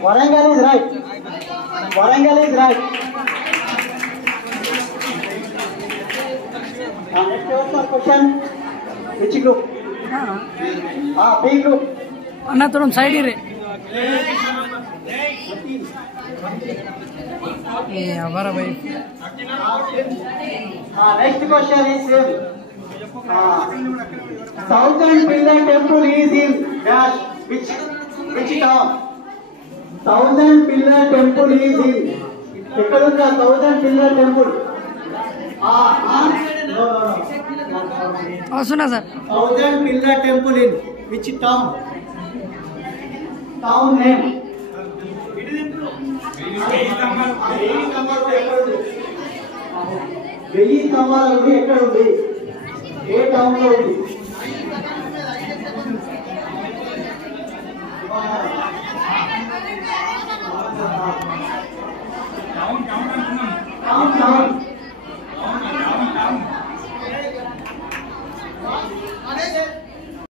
Warangal is right. Warangal is right. Next question. Which group? B group. अन्ना थोड़ा side ही रे ये हमारा भाई next question is Thousand Pillar Temple is in dash which town? Thousand Pillar Temple is in Ekkalunda Thousand Pillar Temple. No. और सुना sir Thousand Pillar Temple in which town? Town name. వెయ్యి స్తంభాలు ఎక్కడ ఉంది ఏ టౌన్ లో ఉంది town